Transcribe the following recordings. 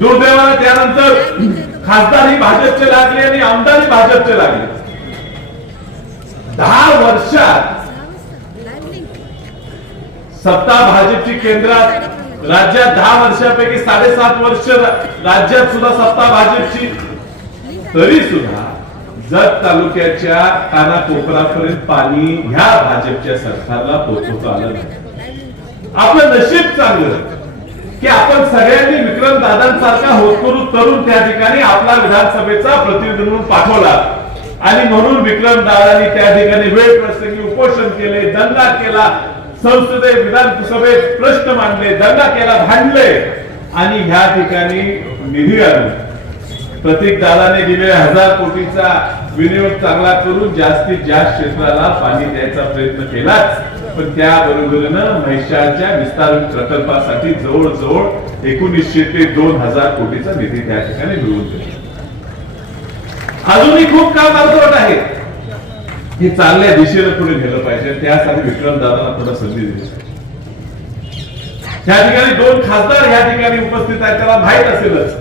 दुर्दैवाने त्यानंतर खासदारही भाजपचे लागले आणि आमदारही भाजपचे लागले. दहा वर्षात सत्ता भाजपची केंद्रात राज्यात दहा वर्षापैकी साडेसात वर्ष राज्यात सुद्धा सत्ता भाजपची. तरी सुद्धा जत तालुक्याच्या कानाकोपरापर्यंत पाणी ह्या भाजपच्या सरकारला पोहोचवता आलं नाही. आपलं नशीब चांगलं. की आपण सगळ्यांनी विक्रम दादांसारखा होतकरू तरुण त्या ठिकाणी आपला विधानसभेचा प्रतिनिधी म्हणून पाठवला. आणि म्हणून विक्रम दादांनी त्या ठिकाणी वेळ प्रसंगी उपोषण केले दंगा केला संसदेत विधानसभेत प्रश्न मांडले दंगा केला भांडले. आणि ह्या ठिकाणी निधी आणून प्रतीक दादाने दिलेल्या हजार कोटीचा विनियोग चांगला करून जास्तीत जास्त क्षेत्राला पाणी द्यायचा प्रयत्न केलाच. पण त्याबरोबरीनं महिषाच्या विस्तार प्रकल्पासाठी जवळजवळ एकोणीसशे ते दोन हजार कोटीचा निधी त्या ठिकाणी मिळवून दिला. अजूनही खूप काम अर्धवट आहे. हे चांगल्या दिशेने पुढे नेलं पाहिजे. त्यासाठी विक्रम दादाला थोडा संधी दिली. त्या ठिकाणी दोन खासदार या ठिकाणी उपस्थित आहेत त्याला माहीत असेलच.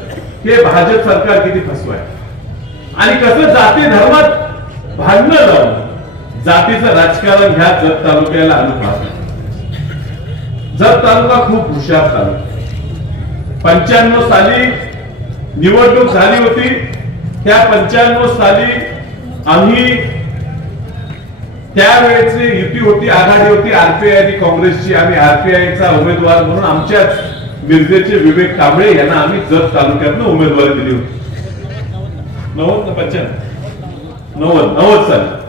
हे भाजप सरकार किती फसव आहे आणि कसं जाती धर्मात भांडणं लावून जातीचं राजकारण ह्या जत तालुक्याला आणून जत तालुका खूप हुशार तालुका पंच्याण्णव साली निवडणूक झाली होती. त्या पंच्याण्णव साली आम्ही त्यावेळेची युती होती आघाडी होती आरपीआय आणि काँग्रेसची. आम्ही आरपीआयचा उमेदवार म्हणून आमच्याच मिरजेचे विवेक कांबळे यांना आम्ही जत तालुक्यातनं उमेदवारी दिली होती. नव्वद पंच्याण्णव? नव्वद नव्वद साली.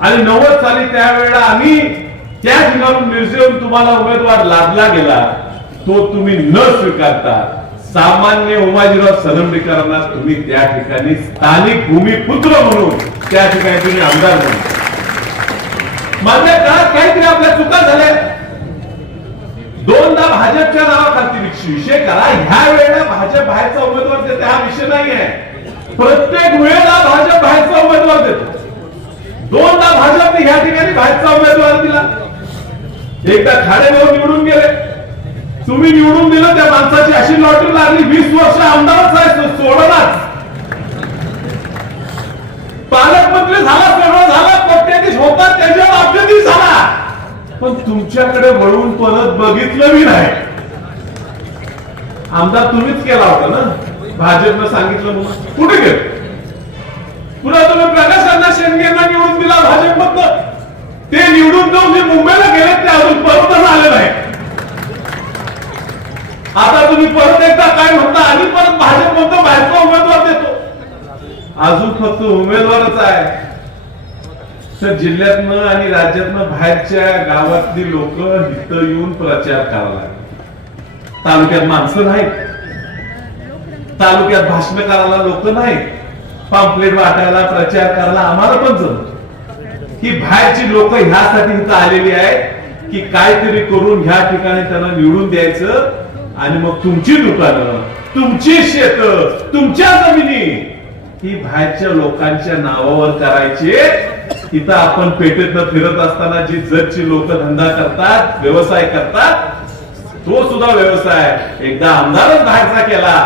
आणि नव्वद साली त्यावेळेला आम्ही त्या ठिकाणून मिरजेहून तुम्हाला उमेदवार लादला गेला तो तुम्ही न स्वीकारता सामान्य उमाजीराव सनंबीकरांना तुम्ही त्या ठिकाणी स्थानिक भूमिपुत्र म्हणून त्या ठिकाणी तुम्ही आमदार म्हणून. मान्य का? काहीतरी आपल्या चुका झाल्या. दोनदा भाजपच्या नावाखालती विषय विषय करा. ह्या वेळेला भाजप बाहेरचा उमेदवार देते हा विषय नाही आहे प्रत्येक वेळेला भाजप बाहेरचा उमेदवार देतो. दोनदा भाजपने ह्या ठिकाणी बाहेरचा उमेदवार दिला. एकदा खाडे भाऊ निवडून गेले. तुम्ही निवडून दिलं त्या माणसाची अशी लॉटरी लागली. वीस वर्ष आमदारच आहे सोडलाच पालकमंत्री झाला सगळं झालं कोट्याधीश होता त्याच्यावर अभ्यर्थी झाला. पण तुमच्याकडे वळून परत बघितलं मी नाही. आमदार तुम्हीच केला होता ना? भाजपनं सांगितलं म्हणून. कुठे गेलं? पुन्हा तुम्ही प्रकाशांना अण्णा निवडून दिला भाजपमधनं. ते निवडून जाऊन जे मुंबईला गेले ते अजून परत आले नाही आता तुम्ही परत एकदा काय म्हणता आधी परत भाजप म्हणतो बाहेरचा उमेदवार देतो. अजून फक्त उमेदवारच आहे. तर जिल्ह्यातनं आणि राज्यातनं बाहेरच्या गावातली लोक इथं येऊन प्रचार करायला तालुक्यात माणसं नाहीत. तालुक्यात भाषण करायला लोक नाहीत. पॉम्पलेट वाटायला प्रचार करायला आम्हाला पण जमत. ही बाहेरची लोक ह्यासाठी इथं आलेली आहेत की काहीतरी करून ह्या ठिकाणी त्यांना निवडून द्यायचं आणि मग तुमची दुकानं तुमची शेत तुमच्या जमिनी ही बाहेरच्या लोकांच्या नावावर करायचे. इथं आपण पेटेतनं फिरत असताना जी जगची लोक धंदा करतात व्यवसाय करतात तो सुद्धा व्यवसाय. एकदा आमदारच बाहेरचा केला.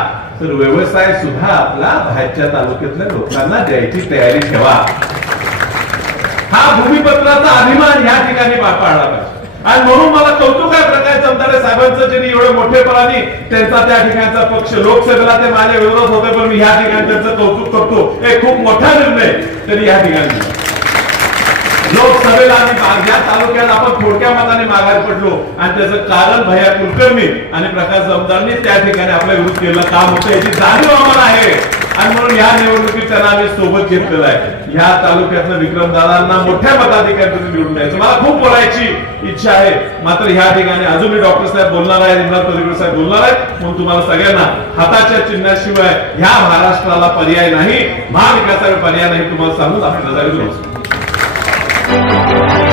तर व्यवसाय सुद्धा आपला बाहेरच्या तालुक्यातल्या लोकांना द्यायची तयारी ठेवा. हा भूमिपत्राचा अभिमान या ठिकाणी पा- पाळला पाहिजे. आणि म्हणून मला कौतुक आहे प्रकाश जमदारे साहेबांचं ज्यांनी एवढं मोठेपणाने त्यांचा त्या ठिकाणचा पक्ष लोकसभेला ते माझ्या विरोधात होते पण मी या ठिकाणी त्यांचं कौतुक करतो. एक खूप मोठा निर्णय तरी या ठिकाणी लोकसभेला आम्ही या तालुक्यात आपण थोडक्या मताने माघार पडलो. आणि त्याचं कारण भैया कुलकर्णी आणि प्रकाश जमदारनी त्या ठिकाणी आपल्या विरोध केलं. काम होतं याची जाणीव आम्हाला आहे. आणि म्हणून या निवडणुकीत त्यांना आम्ही सोबत घेतलेलं आहे. ह्या तालुक्यातलं विक्रमदादांना मोठ्या मताधिकाऱ्यांनी निवडून द्यायचं. मला खूप बोलायची इच्छा आहे. मात्र ह्या ठिकाणी अजून मी डॉक्टर साहेब बोलणार आहे इम्रान पदवीकर साहेब बोलणार आहेत. म्हणून तुम्हाला सगळ्यांना हाताच्या चिन्हाशिवाय ह्या महाराष्ट्राला पर्याय नाही महाविकासाला पर्याय नाही तुम्हाला सांगून आपल्याला नजरेत Thank you.